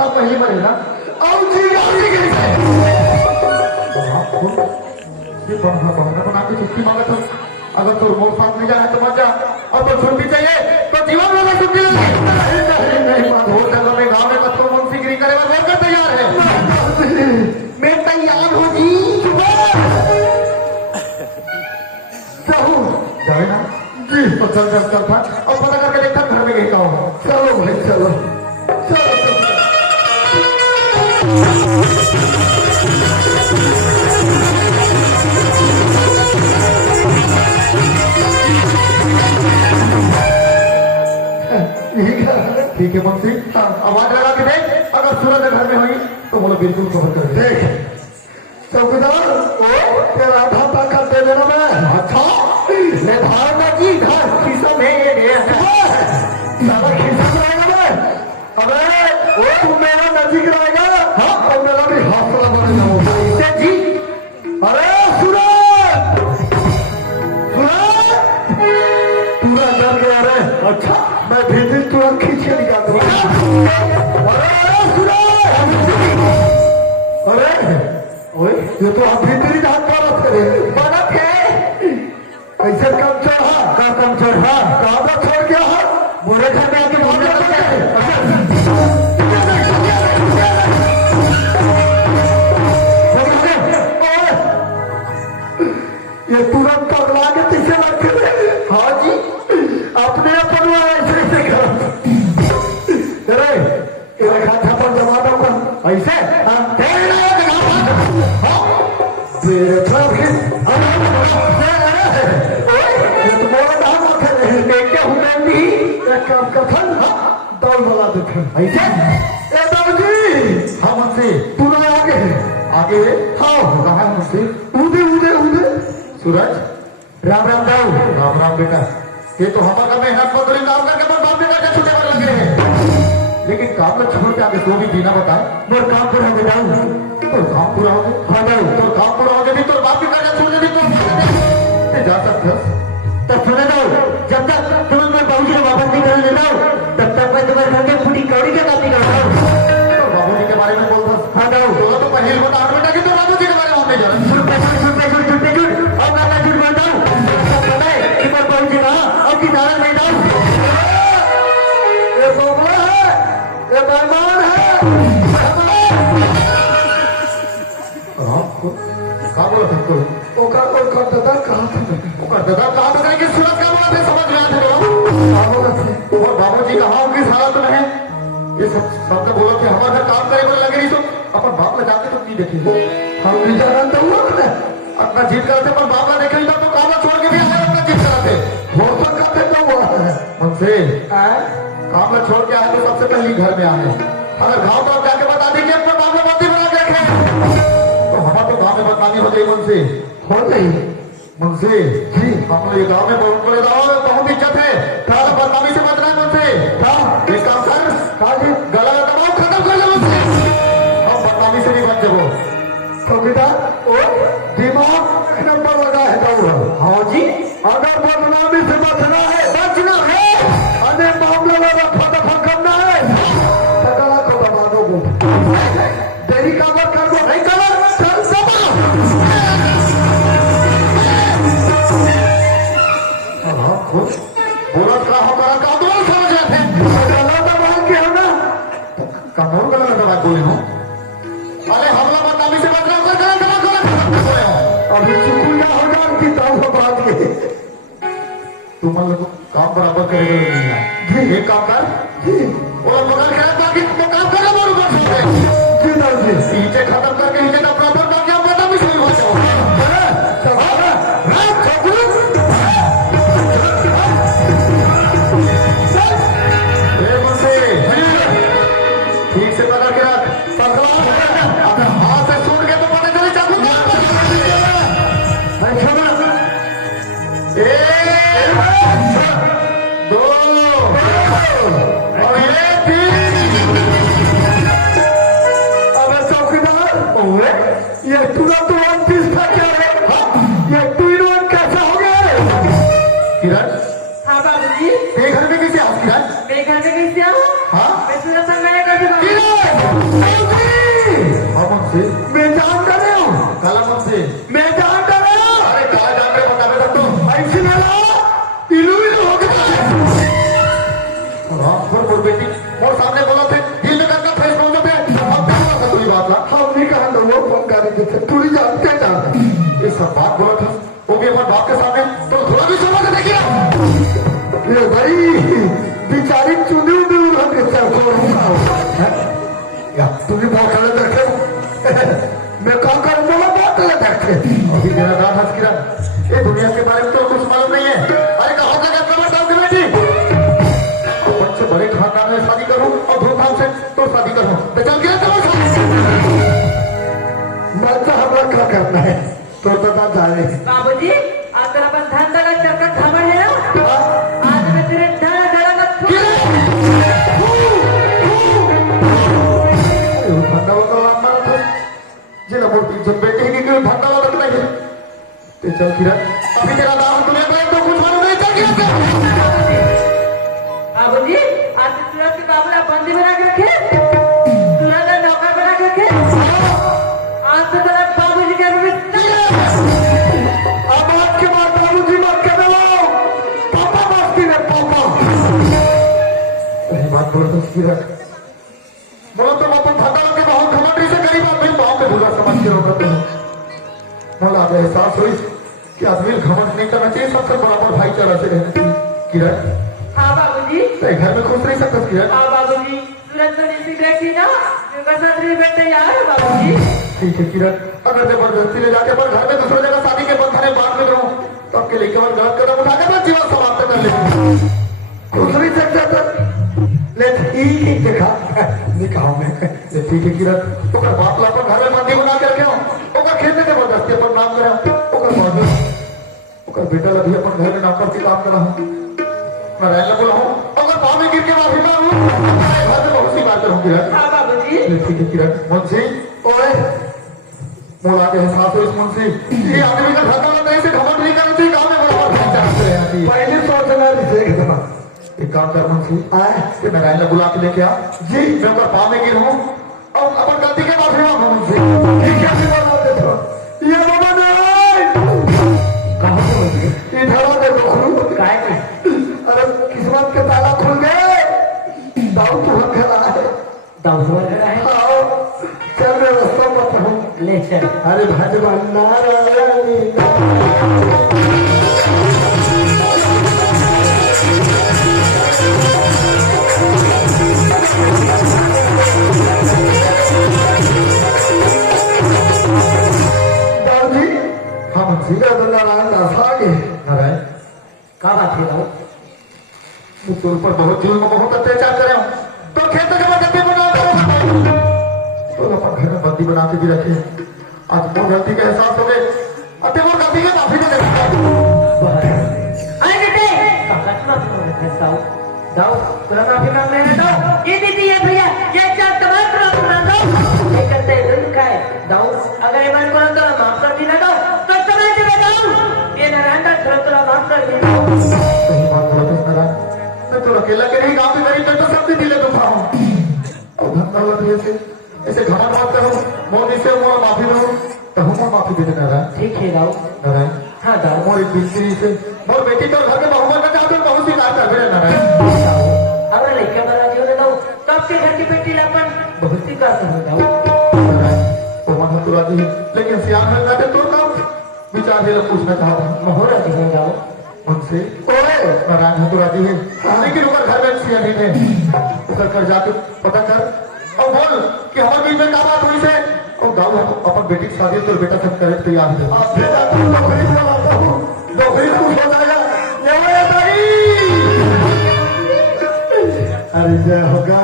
साल पहले मरे ना और जी गाड़ी गई है ये बना के छुट्टी मांगा था अगर तो मोर साथ में जाए तो मत जा और तो छुट्टी चाहिए तो जीवन में छुट्टी ले नहीं हो जगह में गाँव में कत्तो मुंशीगिरी करे वो कर तैयार है मैं तैयार होगी जाए ना जी तो चल चल चल था और पता करके देखता घर में गई का चलो भाई चलो चलो ठीक है मुंशी आवाज लगा के देख अगर सूरज घर में हुई तो बोलो बिल्कुल खबर कर देख चौकीदार ओ तेरा आधा ताकत दे देना मैं अच्छा मैं भावना की घर खीसा में ये गया सारा खीसा में मैं अबे ओ तू मेरा नजीक रहेगा हाँ और मेरा भी हौसला बढ़ेगा इससे जी अरे सूरज सूरज पूरा डर गया रे अच्छा मैं भीतर तुरंत खींच के निकाल दूंगा अरे सूरज अरे ओए ये तो आप भीतर ही हाथ मारा थे बना थे कैसे कम चढ़ा कम चढ़ा कहाँ पर छोड़ गया है बोरे घर में आके बहुत जाता है ये तुरंत पगला के पीछे लगते थे हाँ जी अपने अपन ऐसे ऐसे अरे ये खाता पर जमा दो ऐसे दौड़ वाला ऐसे हाँ मुझसे पूरा आगे आगे हाँ कहा मुझसे उदे उदे उदे सूरज राम राम दाऊ राम राम बेटा ये तो हमारा मेहनत मजदूरी काम करके पर बाप बेटा के छुट्टे पर लगे हैं लेकिन काम में छोड़ के आगे तो भी जीना बताए मेरे काम पूरा हो गया तो काम पूरा हो गया हाँ दाऊ तो काम पूरा हो गया भी तो बाप भी करना छोड़ दे तो जा सकते तब सुने दो जब तक तुम मैं बाबू को वापस नहीं करने देता हूँ तब तक मैं तुम्हारे घर के फूटी कौड़ी के कापी करता हूँ बाबू जी के बारे में बोलता हाँ दाऊ तो पहले बता बेटा कि तो बाबू जी के बारे में नहीं जाना झूठ और मैं झूठ बोलता हूँ पता है कि मैं बाबू जी कहा और की दादा नहीं दाऊ ये बोबला है ये बेईमान है कहाँ बोला तुमको ओका दादा कहाँ था कि सूरज का बोला थे समझ में आते और बाबू जी कहा किस हालत में है ये सब बोलो कि हमारे घर काम करे बोले लगे नहीं तो अपन बाप में जाते तो नहीं देखेंगे हम भी जानते हुआ अपना जीत करते पर बाप में देखे तो काम छोड़ के भी आए अपना जीत कराते हो सकते तो हुआ है मुझसे काम में छोड़ के आए तो सबसे पहले घर में आए अगर गाँव तो जाके बता देंगे अपने बाप में मत बना देखे तो हमारा तो गाँव में बदनामी हो गई मुझसे हो गई मुझसे जी हम ये गाँव में बहुत बड़े बहुत इज्जत है तारा बदनामी से बदना मुझसे एक काम कर गला दबाव खत्म कर ले मुझसे हम बदनामी से नहीं बच जाओ चौकीदार ओ दिमाग एक नंबर लगा है दाऊ हाँ जी अगर बदनामी से बचना है अरे मामले वाला फटाफट करना है तो गला को दबा दो देरी का मत कर दो नहीं कर बोला क्या हमारा कानून समझ रहे थे ना कानून गलत दबाव बोले हो अरे हमला बदनामी से बच रहा अभी चुकुया हो जाए कि ताऊ बात के तुम लोग काम बराबर करेगा एक काम कर और मगर क्या बाकी तुम काम कर लो नीचे खत्म करके नीचे का बराबर बाकी आप बदनामी से हो जाओ ठीक से पकड़ के रख अगर हाथ से छूट गए तो पता चले चाकू दो और अबे चौकीदार ये तुरंत 1 था क्या है ये 2-in-1 कैसा हो गया किरण हाँ बाबूजी घर में कैसे आओ किरण मैं घर में कैसे आऊँ हाँ मैं सूरज संग कैसे और सामने बोला थे दिल में करना फेस बोल थे अब क्या हुआ था कोई बात ना हम नहीं कहा तो वो फोन कर रहे थे तू ही जानते जान ये सब बात बोला था वो भी हमारे बाप के सामने तो थोड़ा भी समझ देखिए ये भाई बिचारी चुनी उड़ी उड़ के चल या तू भी बहुत खड़े बैठे मैं कहा कर बोला बहुत खड़े बैठे अभी मेरा नाम हंस गिरा ये दुनिया के बारे में तो कुछ मालूम नहीं है अरे कहा होगा कि अपना बताओ कि बेटी अपन से बड़े खानदान में शादी करूं और धूमधाम से तो शादी करूं तो चल गया तो मैं तो हमारा क्या करना है तो दादा जाने बाबूजी आज तेरा अपन धन दगा चक्कर खबर है ना आज मैं तेरे धन दगा मत भंडा वाला मारा था जिला बोलती जब बेटे ही क्यों भंडा वाला लगता है तो चल किरण अभी तेरा नाम तुम्हें तो कुछ मालूम नहीं चल गया बाबूजी आज तुरंत के बाबूला बंदी बना के रखे तुरंत नौकर बना के रखे आज तो तेरा बाबूजी के रूप अब आज के बाद बाबूजी मत कर दो पापा मस्ती में पापा सही बात बोलो तो किरण बोलो तो अपन भंडा के बहुत घमंडी से गरीब आदमी पाँव पे बुरा समझ के रोकते हैं बोला अब एहसास हुई कि आदमी घमंड नहीं करना चाहिए सबसे बराबर भाईचारा से रहना चाहिए किरण हाँ बाबूजी घर में खुश नहीं सकता किरण हाँ बाबूजी तुरंत तो नहीं देखी ना कसरत बैठे यार बाबूजी ठीक है किरण अगर जबरदस्ती ले जाके पर घर में दूसरी जगह शादी के बंधने बांध में रहूं तो आपके लिए केवल गलत कदम उठा के मैं जीवन समाप्त कर लेंगे खुश नहीं सकता तो लेकिन ही देखा निकाह में ठीक है किरण ओकर बाप ला अपन घर में मंदी बना के रखे हो ओकर खेत में जबरदस्ती अपन नाम करे ओकर बाजू ओकर बेटा लगी अपन घर में नौकर के काम करा मैं रहने बोला हूँ अगर पाँव में गिर के माफी मांगू घर में बहुत सी बातें होंगी किरण हाँ बाबूजी ठीक है किरण मुंशी ओए मोला के एहसास हो इस मुंशी ये आदमी का धंधा वाला नहीं से घमंड नहीं करना चाहिए गाँव में बराबर भाईचारा से रहना चाहिए पहले सोचना नहीं देखना एक काम कर मुंशी आए कि मैं रायला बुला के लेके आ जी मैं ऊपर पाँव में गिरूँ और अपन गलती के माफी मांगू मुंशी ठीक है फिर बना दे तो ये बाबा नारायण कहाँ से हो गए इधर आ देखो खुल काय में अरे किस्मत के ताला खुल गए दाऊ तू हम खेला है दाऊ खड़ा है आओ चल रे रास्ता पर पहुंच ले चल अरे भगवान नारायण दाऊजी हाँ मुंशी नारायण दास आ गए नारायण का बात है दाऊ मैं तुम पर बहुत जुल्म बहुत अत्याचार करे हूँ तो खेत जबरदस्ती बना तो अपन घर में बंदी बना के भी रखे आज वो गलती का एहसास हो गए अतः वो गलती की माफी नहीं देगा अरे बेटे काका की माफी मांग रहे दाऊ दाऊ तुरा माफी मांग रहे हैं दाऊ ये दीदी है भैया ये चार तमाम माफी मांग दो ये करते हैं दुख का है दाऊ अगर ये बात करो तो माफ कर देना दाऊ तो समय से बताओ ये नारायण का थोड़ा माफ कर देना सही बात बोला तुम नारायण मैं तो अकेला के नहीं गाँव में गरीब तो सब भी दिले दुखा हूँ और धंधा लगे ऐसे घमंड मत करो मोदी से वो माफी मांगो तो हम माफी दे देना नारायण ठीक है दाऊ नारायण हाँ दाऊ मोर एक बिल्ली से मोर बेटी तो घर में बहुमत का चाहते बहुत सी बात कर रहे हैं नारायण अगर लड़का बना दियो ना दाऊ तो आपके घर की बेटी लापन बहुत सी बात हो दाऊ वो मन तुरा दी लेकिन सियान है जाते तो ना विचार ये लोग पूछना चाहता हूँ मोहरा दी हो जाओ उनसे ओए नारायण तुरा दी है लेकिन ऊपर घर में सियान ही है उधर कर जाके पता कर और बोल कि हमारे बीच में क्या बात हुई से और गाँव अपन बेटी की शादी तो बेटा सब करे तैयार है अब बेटा तू नौकरी लगाता हूँ नौकरी खुश हो जाएगा ये भाई अरे जय होगा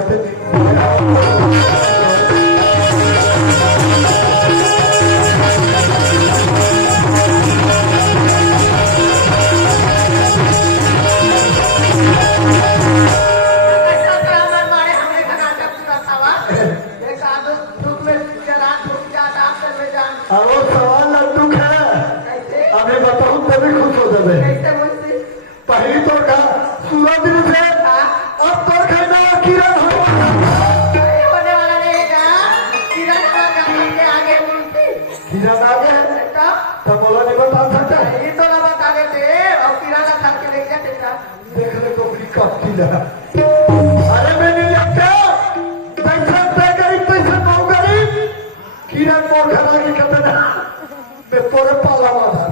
और सवाल दुख है अभी बताऊं तभी खुश हो जाए पहली तो का सूरज दिन से अब तो कहना किरण हो किरण आगे तो बोला नहीं बता सकता देख ले तो कब की अरे मैंने लगता ते तोरे पाला माधा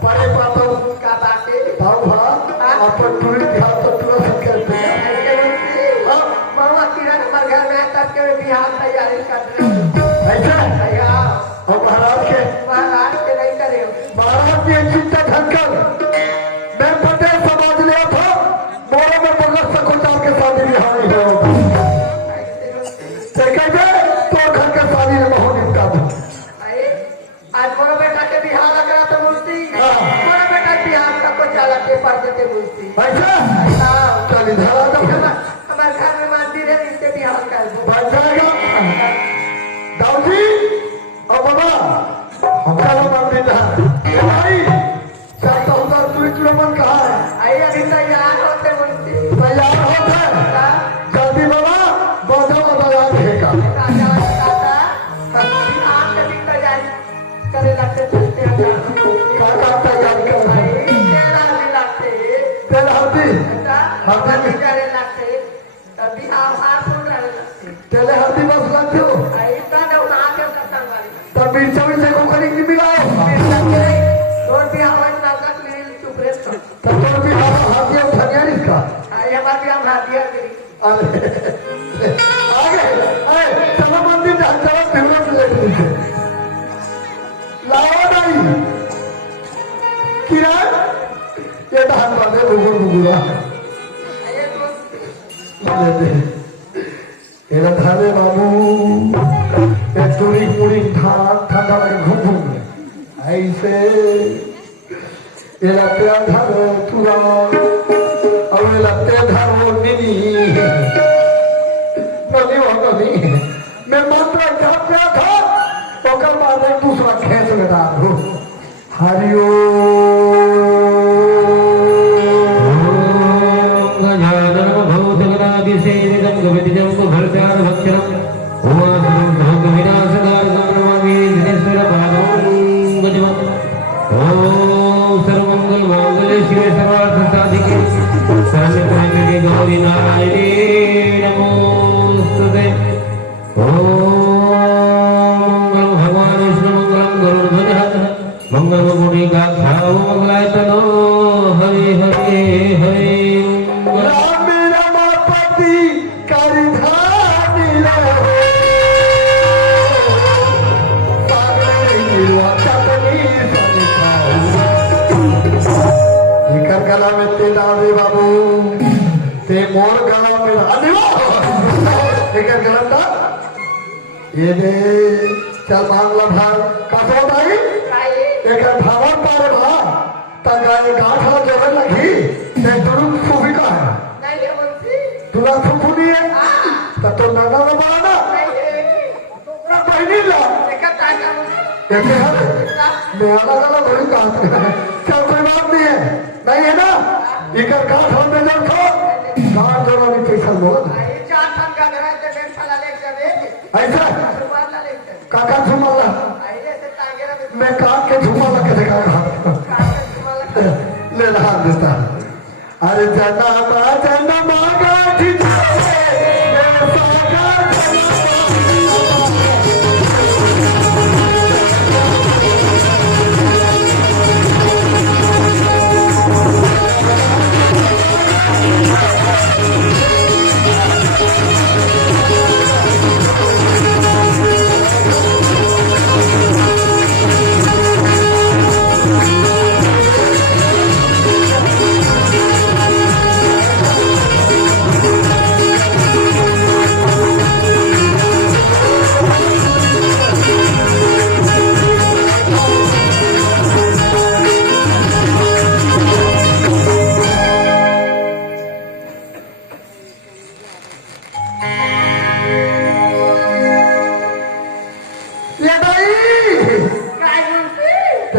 परे पाता का बाटे भाव अपन टूरी बिहार तो तुरा सब करते हैं मामा किरण हमारे घर में तब के बिहार तैयारी कर रहे ऐसा तैयार और महाराज के नहीं करे महाराज की चिंता धनकर मैं पटेल समाज लिया था मोरे में बगल से कुछ आपके शादी बिहार नहीं हो तो घर के शादी में बहुत निपटा दो आज मोरा बेटा के बिहार लग रहा था मूर्ति मोरा बेटा बिहार का कुछ अलग पेपर देते मूर्ति ऐसा चल इधर आ जाओ हमारे घर में मंदिर है नीचे बिहार का बच जाएगा दाऊ जी और बाबा हमका लोग मंदिर है भाई चाहता हूँ तुरी मन कहा है आइए अभी तैयार होते मूर्ति तैयार होते जल्दी बाबा बजा याद रहेगा करे लगते चलते हैं काका तैयार कर तेरा हल्दी हल्दी करे लगते तभी हार फूल रहे लगते तेरे हल्दी बस लगते हो इतना ना उड़ा के करता वाली तब मिर्चा मिर्चा को करी नहीं मिलाओ और भी आवाज ना तक लील सुप्रेस का तब तो भी हाथी और धनिया इसका आई हमारे भी हम हाथिया गिरी अरे आगे अरे चलो मंदिर चलो भिवना से लेट लीजिए लाओ नहीं किरण ये धान बांधे बुगुर बुगुरा लेते ये धाने बाबू ये चूड़ी पूरी धान ठंडा लगे घूम घूम ऐसे ये लत्ते धान तुरा और ये लत्ते धान वो निनी नदी वो नदी मैं मंत्र जप गया था तो कल बाद एक दूसरा खेस में डाल दो हरिओ गौरी नारायणी नमोस्तुते भगवान विष्णु मंगलम गरुड़ध्वज मंगल मुनि गाथाओ मंगलाय तनो हरि हरि हरि राम रमापति करिधानी रहो सागरे गिरवा चटनी निकर गला में तेरा दे बाबू ते मोर गला में राधिवा निकर गला था ये दे चल मांगला भाग कसो दाई एक भावर पारे भा तंगाए गाठा जगह लगी ते दुरुक सुभी का है नहीं मूर्ति तुला सुफुनी है तो नाना ना बड़ा ना तो पहनी ला देखता है ऐसे है मैं अलग अलग घड़ी कहा चल कोई बात नहीं है नहीं है ना इकर गाठ हम में जब खो गाठ जोड़ा भी पैसा बोल आई चार थान का घर है जब फला ले जावे ऐसा सुमार ला ले काका झुमाला आई ऐसे टांगेरा में मैं काट के झुमाला के दिखा रहा ले रहा देता अरे जन्म गाठी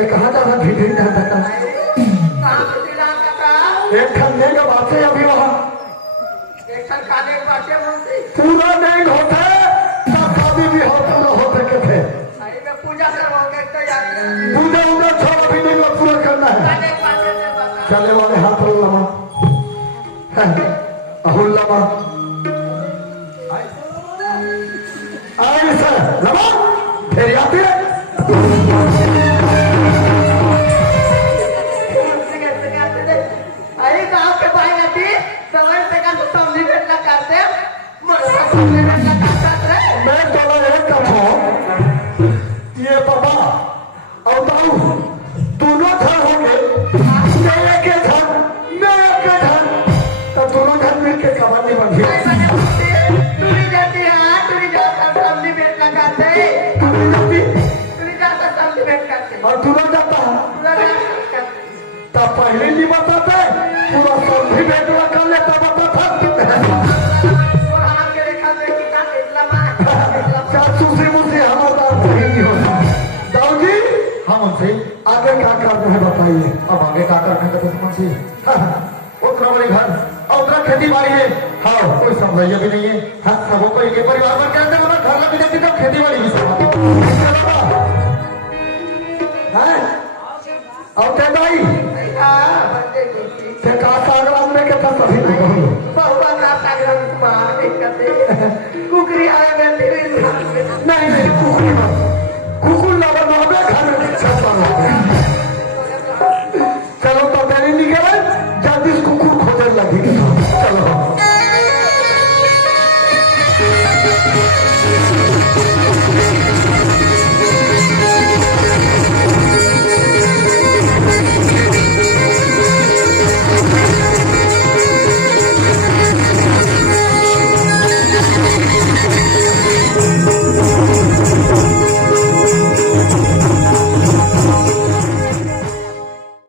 कहा जा रहा धीरे एक खन्ने का बात है अभी वहाँ पूरा नहीं होता सब शादी भी हो पूरा हो सके थे पूजा उधर छोड़ भी नहीं और पूरा करना है चले वाले हाथ लमा अहुल लमा आए सर लमा फिर आते अरे गाव के बाहेर आती सवय सगळ्या समजी भेटला करते मला समजी भेटला करतात रे मैं चलो एक कथो ये बाबा और ताऊ दोनों घर होंगे मैं एक घर तो दोनों घर मिलके कबाड़ी बंधी तुरी जाती हाँ तुरी जाता समजी भेटला करते तुरी जाता समजी भेट करते और दोनों जाता तुला जाता तब पहले नहीं बताते पूरा समझी बेटवा कर लेता बताता आके रेखा देखी का देखला मा चाचू से मुझे हमारा नहीं होता दाऊ जी हम उनसे आगे क्या करना है बताइए अब आगे क्या करने का तो समझिए उतना बड़े घर और उतना खेती बाड़ी है हाँ कोई समझाइए भी नहीं है हाँ सबों को एक परिवार में कहते हैं हमारा घर लग जाती तो खेती बाड़ी भी सब है और क्या भाई हां बंदे की से का सागवान में के था सभी लोग बहुबा ना सागरन कुमार करते